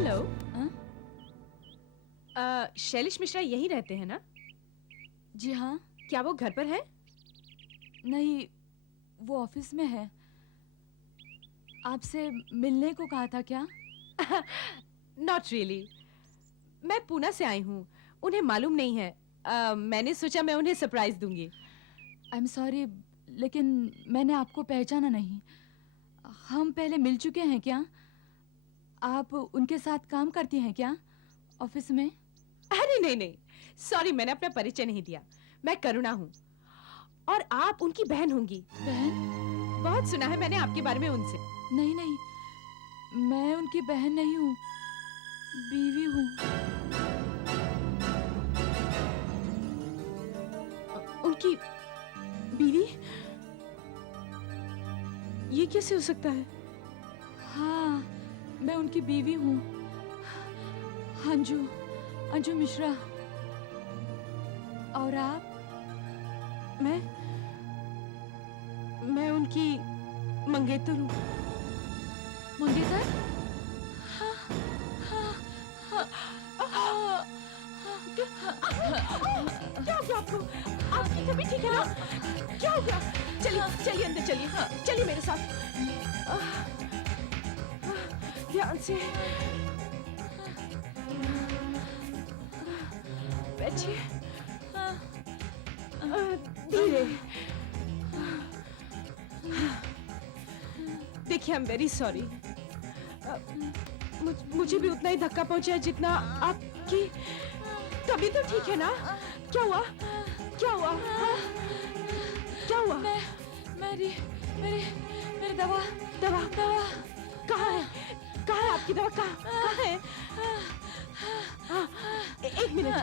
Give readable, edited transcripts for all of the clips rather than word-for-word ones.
Hello. Shailesh Mishra यहीं रहते हैं ना? जी हाँ। क्या वो घर पर है? नहीं, वो ऑफिस में है। आपसे मिलने को कहा था क्या? Not really. मैं पूना से आई हूँ, उन्हें मालूम नहीं है। मैंने सोचा मैं उन्हें सरप्राइज दूंगी। आई एम सॉरी, लेकिन मैंने आपको पहचाना नहीं। हम पहले मिल चुके हैं क्या? आप उनके साथ काम करती हैं क्या ऑफिस में? अरे नहीं नहीं, सॉरी, मैंने अपना परिचय नहीं दिया। मैं करुणा हूँ और आप उनकी बहन होंगी। बहन? बहुत सुना है मैंने आपके बारे में उनसे। नहीं नहीं, मैं उनकी बहन नहीं हूँ, बीवी हूँ। उनकी बीवी? ये कैसे हो सकता है? हाँ, मैं उनकी बीवी हूँ, अंजू मिश्रा। और आप? मैं उनकी मंगेतर हूँ। मंगेतर? क्या हो गया आपको? आपकी तबीयत ठीक है ना? क्या हो गया? चलिए अंदर चलिए। चलिए मेरे साथ। ध्यान से बैठिए। धीरे। देखिए, आई एम वेरी सॉरी। मुझे भी उतना ही धक्का पहुंचा है जितना आपकी। तभी तो ठीक है ना? क्या हुआ? क्या हुआ? हाँ? क्या हुआ? मेरी दवा। कहाँ है? कहाँ है आपकी दवा? कहाँ है? एक मिनट।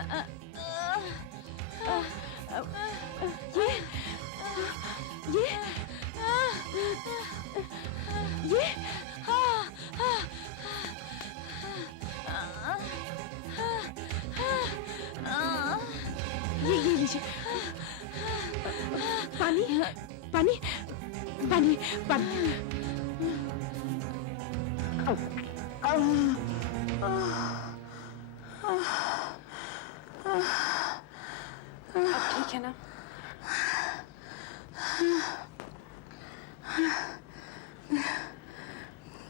ये लीजिए। पानी। अब ठीक है ना?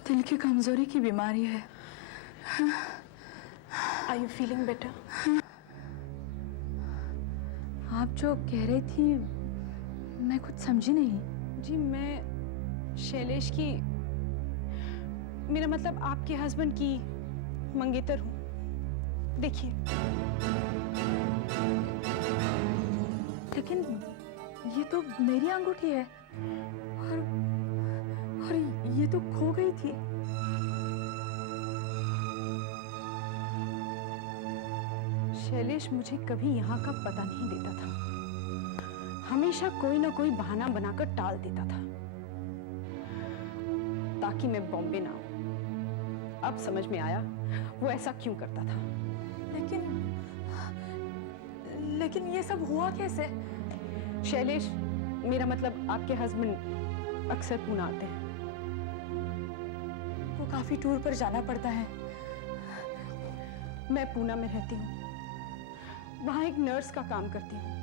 दिल की कमजोरी की बीमारी है। Are you feeling better? आप जो कह रही थी मैं कुछ समझी नहीं। जी, मैं शैलेश की, मेरा मतलब आपके हस्बैंड की मंगेतर हूँ। देखिए। लेकिन ये तो मेरी अंगूठी है और ये तो खो गई थी। शैलेश मुझे कभी यहाँ का पता नहीं देता था। हमेशा कोई ना कोई बहाना बनाकर टाल देता था ताकि मैं बॉम्बे ना आऊं। अब समझ में आया वो ऐसा क्यों करता था। लेकिन ये सब हुआ कैसे? शैलेश, मेरा मतलब आपके हस्बैंड अक्सर पूना आते हैं। वो काफी टूर पर जाना पड़ता है। मैं पूना में रहती हूँ, वहां एक नर्स का काम करती हूँ।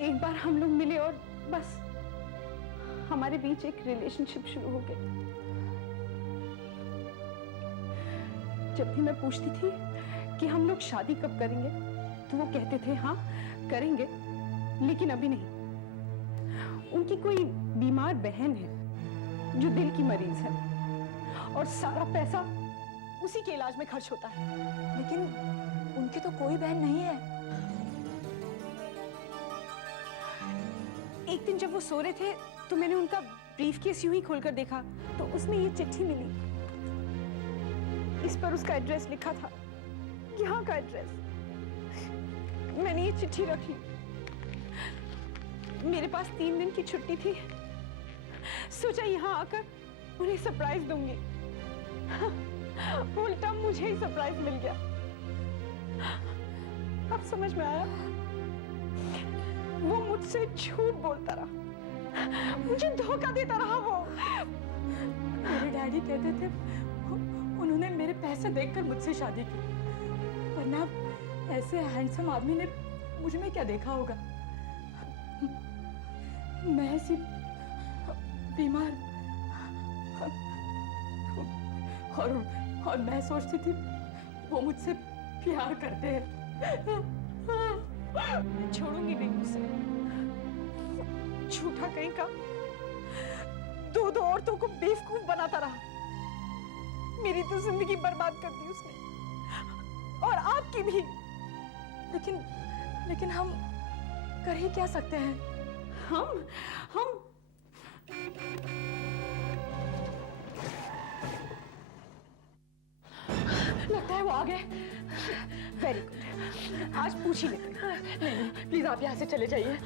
एक बार हम लोग मिले और बस हमारे बीच एक रिलेशनशिप शुरू हो गया। जब भी मैं पूछती थी कि हम लोग शादी कब करेंगे, तो वो कहते थे हाँ करेंगे, लेकिन अभी नहीं। उनकी कोई बीमार बहन है जो दिल की मरीज है और सारा पैसा उसी के इलाज में खर्च होता है। लेकिन उनकी तो कोई बहन नहीं है। एक दिन जब वो सो रहे थे तो मैंने उनका ब्रीफकेस यूं ही खोलकर देखा तो उसमें ये चिट्ठी मिली। इस पर उसका एड्रेस लिखा था, यहाँ का एड्रेस। मैंने ये चिट्ठी रख ली। मेरे पास 3 दिन की छुट्टी थी, सोचा यहाँ आकर उन्हें सरप्राइज दूंगी। उल्टा मुझे ही सरप्राइज मिल गया। अब समझ में आया, वो मुझसे झूठ बोलता रहा, मुझे धोखा देता रहा। वो मेरे डैडी कहते थे उन्होंने मेरे पैसे देखकर मुझसे शादी की, वरना ऐसे हैंडसम आदमी ने मुझ में क्या देखा होगा। मैं ऐसी बीमार और मैं सोचती थी वो मुझसे प्यार करते हैं। मैं छोड़ूंगी नहीं उसे। झूठा कहीं का दो औरतों को बेवकूफ बनाता रहा। मेरी तो जिंदगी बर्बाद कर दी उसने, और आपकी भी। लेकिन हम कर ही क्या सकते हैं? हम लगता है वो आ गए। वेरी गुड, आज पूछ ही लेते हैं। नहीं, प्लीज आप यहाँ से चले जाइए।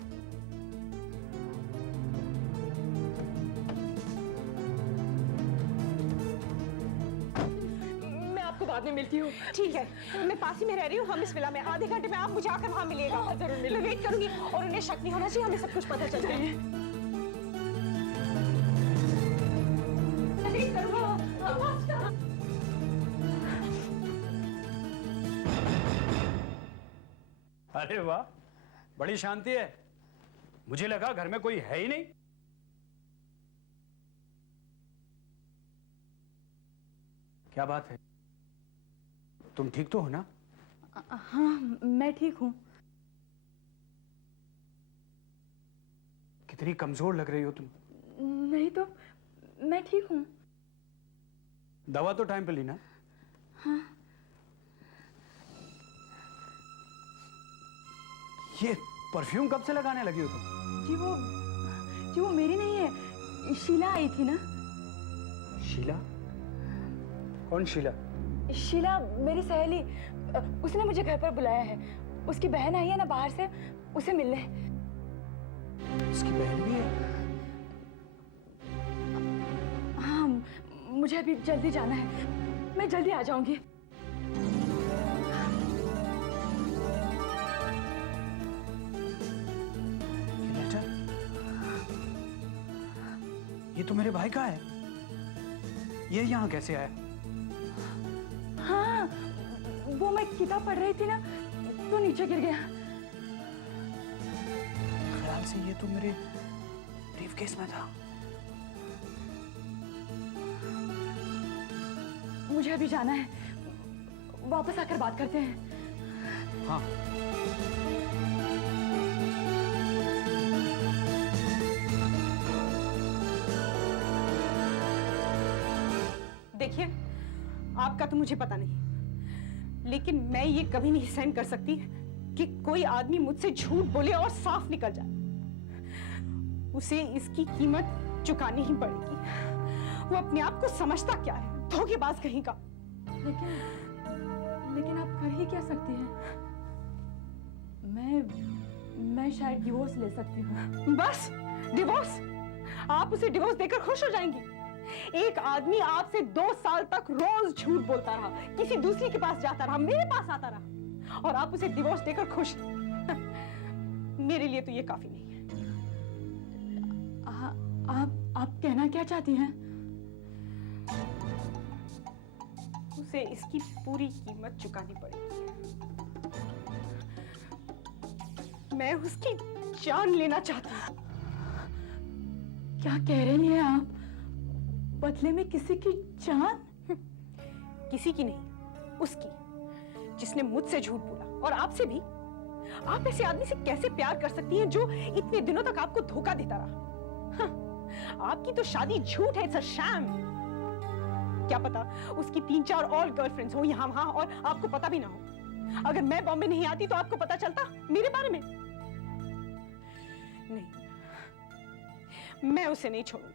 मैं आपको बाद में मिलती हूँ। ठीक है, मैं पास ही में रह रही हूँ। हम इस विला में आधे घंटे में आप मुझे आकर वहां मिलिएगा। हाँ, जरूर मिलेंगे। मैं वेट करूंगी और उन्हें शक नहीं होना चाहिए, हमें सब कुछ पता चल जाए। मैं वेट करूंगा। अरे वाह, बड़ी शांति है। मुझे लगा घर में कोई है ही नहीं। क्या बात है, तुम ठीक तो हो ना? हाँ, मैं ठीक हूँ। कितनी कमजोर लग रही हो तुम। नहीं तो मैं ठीक हूँ। दवा तो टाइम पे ली ना? हाँ। ये परफ्यूम कब से लगाने लगी हो तुम? जी वो मेरी नहीं है, शीला आई थी ना। शीला? कौन शीला? शीला मेरी सहेली, उसने मुझे घर पर बुलाया है। उसकी बहन आई है ना बाहर से, उसे मिलने। उसकी बहन भी है? हाँ, मुझे अभी जल्दी जाना है, मैं जल्दी आ जाऊंगी। ये तो मेरे भाई का है। ये यहाँ कैसे आया? हाँ, वो मैं किताब पढ़ रही थी ना, तो नीचे गिर गया। ख्याल से ये तो मेरे ब्रीफकेस में था। मुझे अभी जाना है, वापस आकर बात करते हैं। हाँ। देखिए, आपका तो मुझे पता नहीं, लेकिन मैं ये कभी नहीं सहन कर सकती कि कोई आदमी मुझसे झूठ बोले और साफ निकल जाए। उसे इसकी कीमत चुकानी ही पड़ेगी। वो अपने आप को समझता क्या है, धोखेबाज कहीं का। लेकिन आप कर ही क्या सकती हैं? मैं शायद डिवोर्स ले सकती हूँ। बस डिवोर्स? आप उसे डिवोर्स देकर खुश हो जाएंगी? एक आदमी आपसे 2 साल तक रोज झूठ बोलता रहा, किसी दूसरी के पास जाता रहा, मेरे पास आता रहा, और आप उसे डिवोर्स देकर खुश? मेरे लिए तो ये काफी नहीं है। आप कहना क्या चाहती हैं? उसे इसकी पूरी कीमत चुकानी पड़ेगी। मैं उसकी जान लेना चाहती हूँ। क्या कह रही हैं आप? बदले में किसी की जान? किसी की नहीं, उसकी, जिसने मुझसे झूठ बोला, और आपसे भी। आप ऐसे आदमी से कैसे प्यार कर सकती हैं जो इतने दिनों तक आपको धोखा देता रहा? आपकी तो शादी झूठ है, इट्स अ शैम। क्या पता उसकी 3-4 और गर्लफ्रेंड्स हो यहाँ वहां और आपको पता भी ना हो। अगर मैं बॉम्बे नहीं आती तो आपको पता चलता मेरे बारे में? नहीं, मैं उसे नहीं छोड़ूंगी,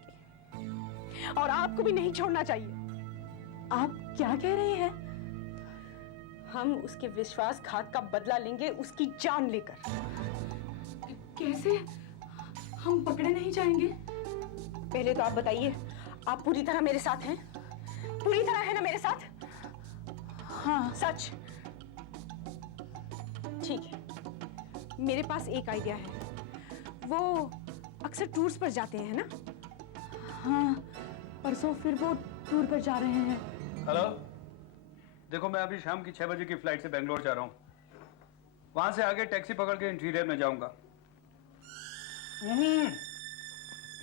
और आपको भी नहीं छोड़ना चाहिए। आप क्या कह रही हैं? हम उसके विश्वासघात का बदला लेंगे, उसकी जान लेकर। कैसे? हम पकड़े नहीं जाएंगे? पहले तो आप बताइए, आप पूरी तरह मेरे साथ हैं? पूरी तरह है ना मेरे साथ? हाँ। सच? ठीक है, मेरे पास एक आइडिया है। वो अक्सर टूर्स पर जाते हैं ना? हाँ। परसों फिर वो टूर पर जा रहे हैं। हेलो, देखो मैं अभी शाम की 6 बजे की फ्लाइट से बेंगलोर जा रहा हूँ। वहां से आगे टैक्सी पकड़ के इंटीरियर में जाऊंगा।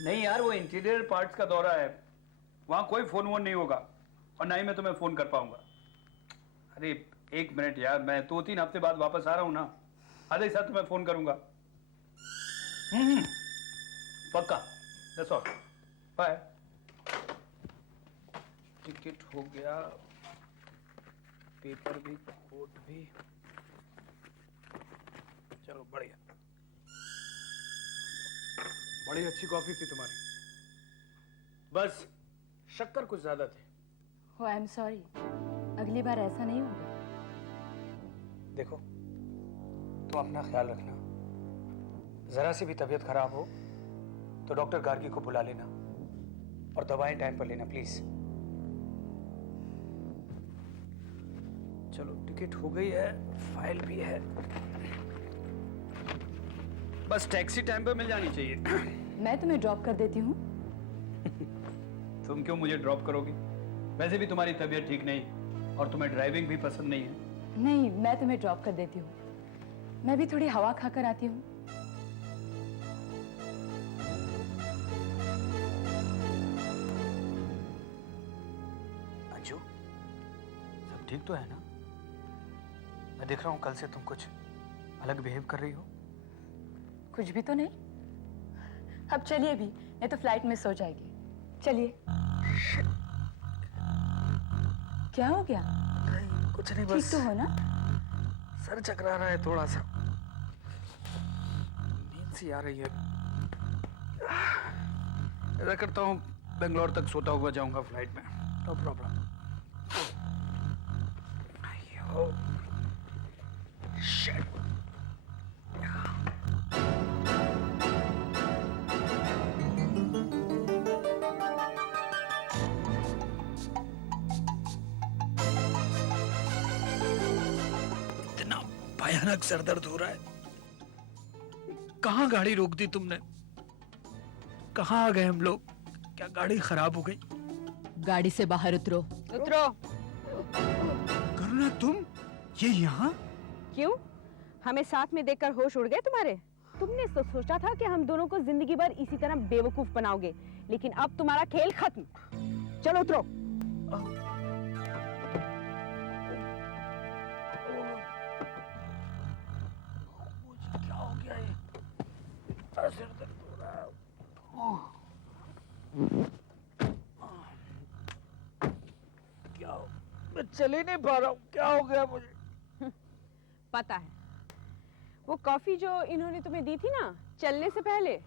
नहीं यार, वो इंटीरियर पार्ट्स का दौरा है, वहां कोई फोन वोन नहीं होगा और ना ही मैं तुम्हें फोन कर पाऊंगा। अरे एक मिनट यार, मैं 2-3 हफ्ते बाद वापस आ रहा हूँ ना, आधे साथ तुम्हें फोन करूंगा। पक्का, दैट्स ऑल, बाय। टिकट हो गया, पेपर भी, कोट भी, चलो बढ़िया। बड़ी अच्छी कॉफी थी तुम्हारी, बस शक्कर कुछ ज्यादा थे। Oh, I'm sorry, अगली बार ऐसा नहीं होगा। देखो, तुम अपना ख्याल रखना, जरा सी भी तबीयत खराब हो तो डॉक्टर गार्गी को बुला लेना और दवाएं टाइम पर लेना प्लीज। चलो टिकट हो गई है, फाइल भी है, बस टैक्सी टाइम पर मिल जानी चाहिए। मैं तुम्हें ड्रॉप कर देती हूँ। तुम क्यों मुझे ड्रॉप करोगी? वैसे भी तुम्हारी तबीयत ठीक नहीं और तुम्हें ड्राइविंग भी पसंद नहीं है। नहीं, मैं तुम्हें ड्रॉप कर देती हूँ। मैं भी थोड़ी हवा खाकर आती हूँ। अंजू, सब ठीक तो है ना? मैं देख रहा हूँ कल से तुम कुछ अलग बिहेव कर रही हो। कुछ भी तो नहीं। अब चलिए भी, नहीं तो फ्लाइट मिस हो जाएगी। चलिए। क्या हो गया? नहीं, कुछ नहीं, ठीक बस तो हो ना? सर चकरा रहा है थोड़ा सा, नींद सी आ रही है। ऐसा करता हूँ, बेंगलोर तक सोता हुआ जाऊंगा फ्लाइट में, नो प्रॉब्लम। शिट। भयानक सर दर्द हो रहा है। कहाँ गाड़ी रोक दी तुमने? कहाँ आ गए हम लोग? क्या गाड़ी खराब हो गई? गाड़ी से बाहर उतरो। उतरो। करुणा, तुम ये यहाँ? क्यों? हमें साथ में देखकर होश उड़ गए तुम्हारे? तुमने तो सोचा था कि हम दोनों को जिंदगी भर इसी तरह बेवकूफ बनाओगे, लेकिन अब तुम्हारा खेल खत्म। चलो उतरो। क्या हो गया ये? सिर दर्द हो रहा है। क्या हो? मैं चल ही नहीं पा रहा हूँ, क्या हो गया मुझे? पता है, वो कॉफी जो इन्होंने तुम्हें दी थी ना चलने से पहले,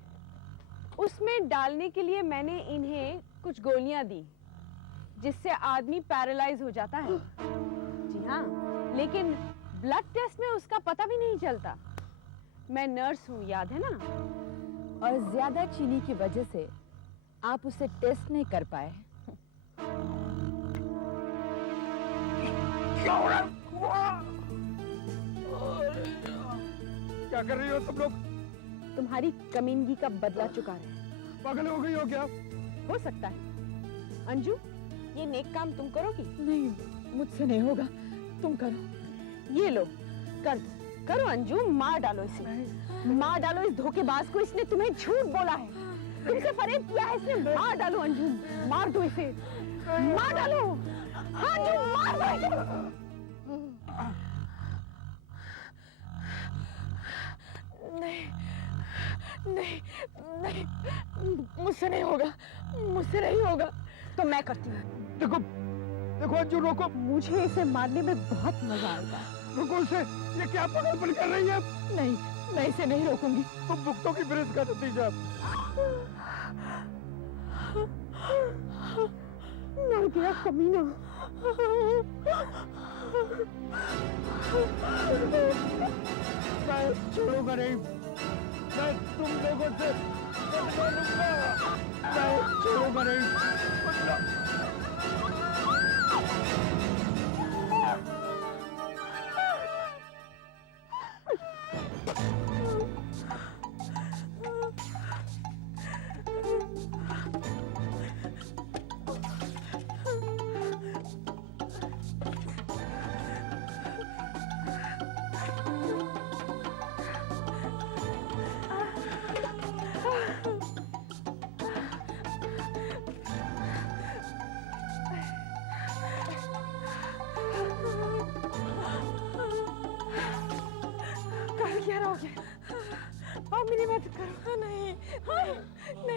उसमें डालने के लिए मैंने इन्हें कुछ गोलियां दी जिससे आदमी पैरालाइज हो जाता है। जी हाँ, लेकिन ब्लड टेस्ट में उसका पता भी नहीं चलता। मैं नर्स हूँ, याद है ना? और ज्यादा चीनी की वजह से आप उसे टेस्ट नहीं कर पाए। क्या कर रही हो तुम लोग? तुम्हारी कमीनगी का बदला चुका रहे। पागल हो गई हो क्या? हो सकता है। अंजू, ये नेक काम तुम करोगी? नहीं, मुझसे नहीं होगा, तुम करो। ये लो, कर दो। करो अंजू, मार डालो इसे। मार डालो इस धोखेबाज को, इसने तुम्हें झूठ बोला है, तुमसे फरेब किया है इसने। मार डालो अंजू, मार दो इसे, मार डालो। हाँ अंजू, मार दो इसे। नहीं, नहीं, नहीं, मुझसे नहीं होगा, मुझसे नहीं होगा। तो मैं करती हूँ। देखो, देखो अंजू, रोको। मुझे इसे मारने में बहुत मजा आएगा। रुको इसे, ये क्या पागलपन कर रही है? नहीं, मैं इसे नहीं रोकूंगी। तुम भुगतोगी फिर इसका नतीजा। मर गया कमीना। मैं छोड़ूंगा नहीं, मैं तुम लोगों से मैं छोड़ूंगा नहीं।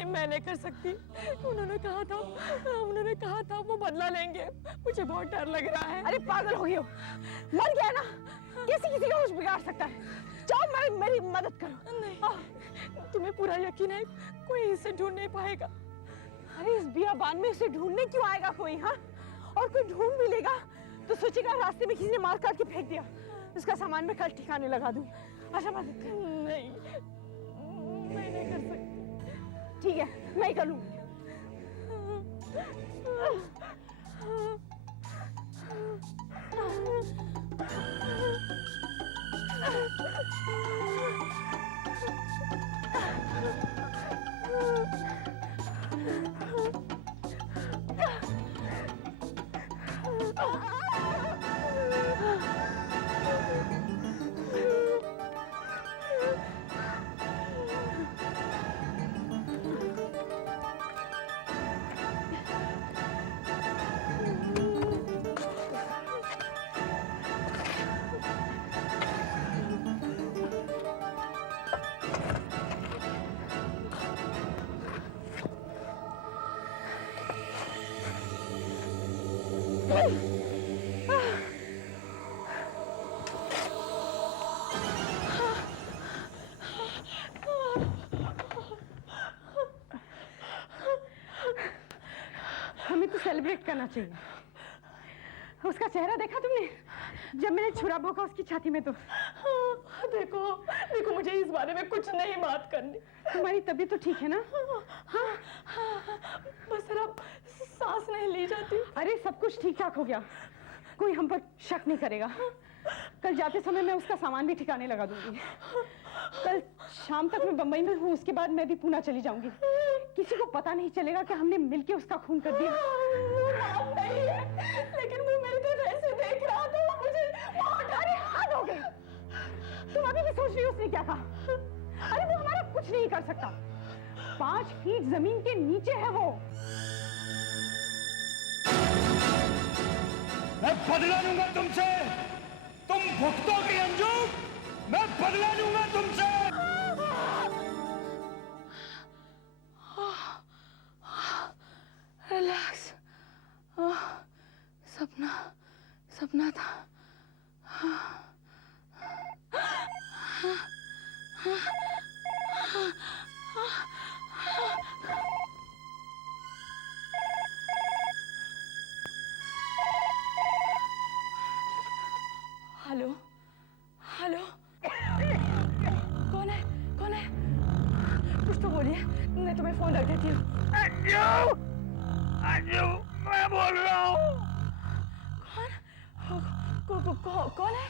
मैं नहीं कर सकती। उन्होंने कहा था वो बदला लेंगे। मुझे बहुत डर लग रहा है। अरे पागल हो गई हो, मर गया ना, कैसे किसी का होश बिगाड़ सकता है? जाओ मेरी मदद करो। नहीं, तुम्हें पूरा यकीन है कोई इसे ढूंढ नहीं पाएगा? अरे इस बियाबान में इसे ढूंढने क्यों आएगा कोई? हाँ, और कोई ढूंढ भी लेगा तो सोचेगा रास्ते में किसी ने मार काट के फेंक दिया। इसका सामान मैं कल ठिकाने लगा दूंगी। अच्छा मदद कर। नहीं, मैं नहीं कर सकती। ठीक है, मैं ही कर लूंगी। हमें तो सेलिब्रेट करना चाहिए। उसका चेहरा देखा तुमने जब मैंने छुरा भोंका उसकी छाती में? तो देखो मुझे इस बारे में कुछ नहीं बात करनी। तुम्हारी तबीयत तो ठीक है ना? हाँ, बस जरा सांस नहीं ली जाती। अरे सब कुछ ठीक ठाक हो गया, कोई हम पर शक नहीं करेगा। कल जाते समय मैं उसका सामान भी ठिकाने लगा दूंगी। कल शाम तक मैं बंबई में हूँ, उसके बाद मैं भी पुणे चली जाऊंगी। किसी को पता नहीं चलेगा कि हमने मिलके उसका खून कर दिया। वो नहीं है, लेकिन वो मेरी तरफ ऐसे देख रहा था, मुझे अरे हद हो गई, तुम अभी भी सोच रही हो उसने क्या कहा? अरे वो हमारा कुछ नहीं कर सकता, 5 फीट जमीन के नीचे है वो। मैं बदला लूंगा तुमसे, तुम भुगतोगी अंजू, मैं बदला लूंगा तुमसे। रिलैक्स, सपना था। हेलो, कौन है? कुछ तो बोलिए, मैं तुम्हें फोन रख देती हूँ। अंजू, मैं बोल रहा हूँ। कौन है?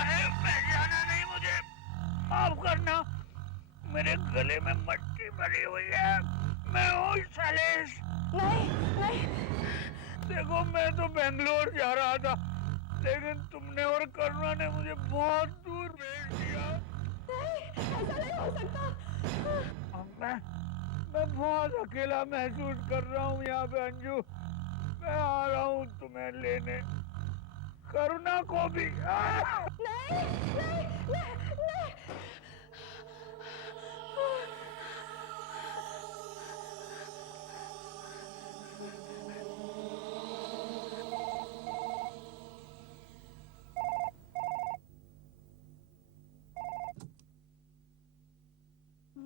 अरे पहचाना नहीं मुझे, माफ करना, मेरे गले में मट्टी भरी हुई है। मैं हूँ शैलेश। नहीं। देखो मैं तो बेंगलोर जा रहा था, लेकिन तुमने और करुणा ने मुझे बहुत दूर भेज दिया। नहीं, ऐसा नहीं हो सकता। मैं बहुत अकेला महसूस कर रहा हूँ यहाँ पे अंजू। मैं आ रहा हूँ तुम्हें लेने, करुणा को भी। नहीं।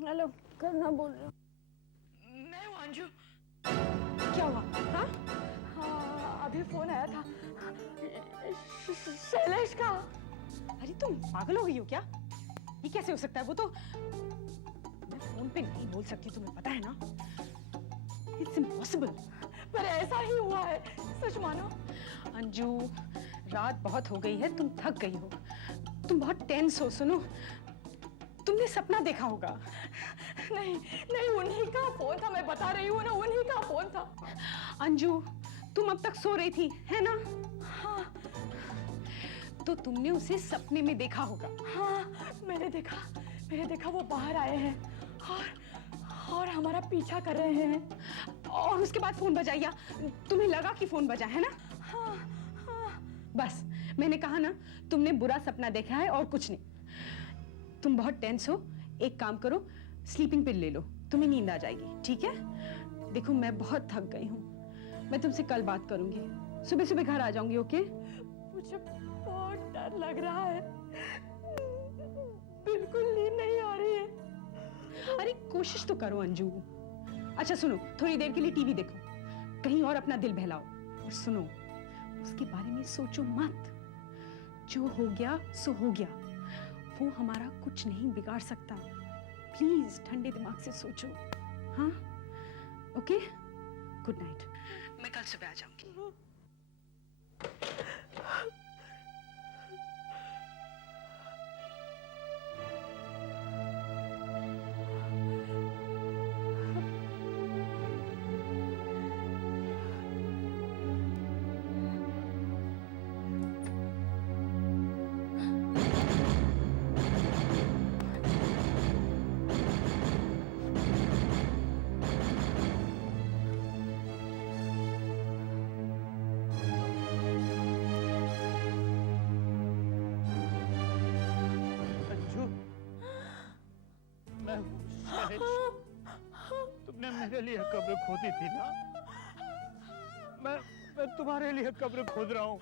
हेलो, करुणा बोल रही हूँ। मैं हूँ अंजू। क्या हुआ? हाँ, हाँ, अभी फोन आया था शैलेश का। अरे तुम पागल हो गई हो क्या? ये कैसे हो सकता है? वो तो मैं फोन पे नहीं बोल सकती, तुम्हें पता है ना। It's impossible. पर ऐसा ही हुआ है, सच मानो। अंजू, रात बहुत हो गई है, तुम थक गई हो, तुम बहुत टेंस हो। सुनो, तुमने सपना देखा होगा। नहीं, उन्हीं का फोन था, मैं बता रही हूँ ना, उन्हीं का फोन था। अंजू, तुम अब तक सो रही थी, है ना? हाँ, तो तुमने उसे सपने में देखा होगा। हाँ, मैंने देखा वो बाहर आए हैं और हमारा पीछा कर रहे हैं। और उसके बाद फोन बजा, या तुम्हें लगा कि फोन बजा, है ना? हाँ। बस मैंने कहा ना, तुमने बुरा सपना देखा है और कुछ नहीं। तुम बहुत टेंस हो, एक काम करो, स्लीपिंग पिल ले लो, तुम्हें नींद आ जाएगी, ठीक है? देखो मैं बहुत थक गई हूँ, मैं तुमसे कल बात करूंगी, सुबह सुबह घर आ जाऊंगी, ओके? मुझे बहुत डर लग रहा है, बिल्कुल नींद नहीं आ रही है। अरे कोशिश तो करो अंजू। अच्छा सुनो, थोड़ी देर के लिए टीवी देखो, कहीं और अपना दिल बहलाओ, और सुनो उसके बारे में सोचो मत। जो हो गया सो हो गया, वो हमारा कुछ नहीं बिगाड़ सकता। प्लीज ठंडे दिमाग से सोचो, हाँ? Okay, good night. मैं कल सुबह आ जाऊंगी। अंजू, मैं तुमने मेरे लिए कब्र खोदी थी ना? मैं तुम्हारे लिए कब्र खोद रहा हूँ।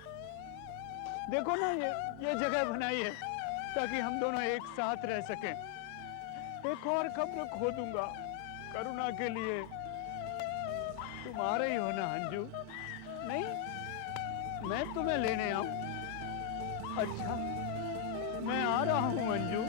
देखो ना, ये जगह बनाई है ताकि हम दोनों एक साथ रह सकें। एक और कब्र खोदूंगा करुणा के लिए। तुम आ रही हो ना अंजू? नहीं, मैं तुम्हें लेने आऊं? अच्छा, मैं आ रहा हूं अंजू।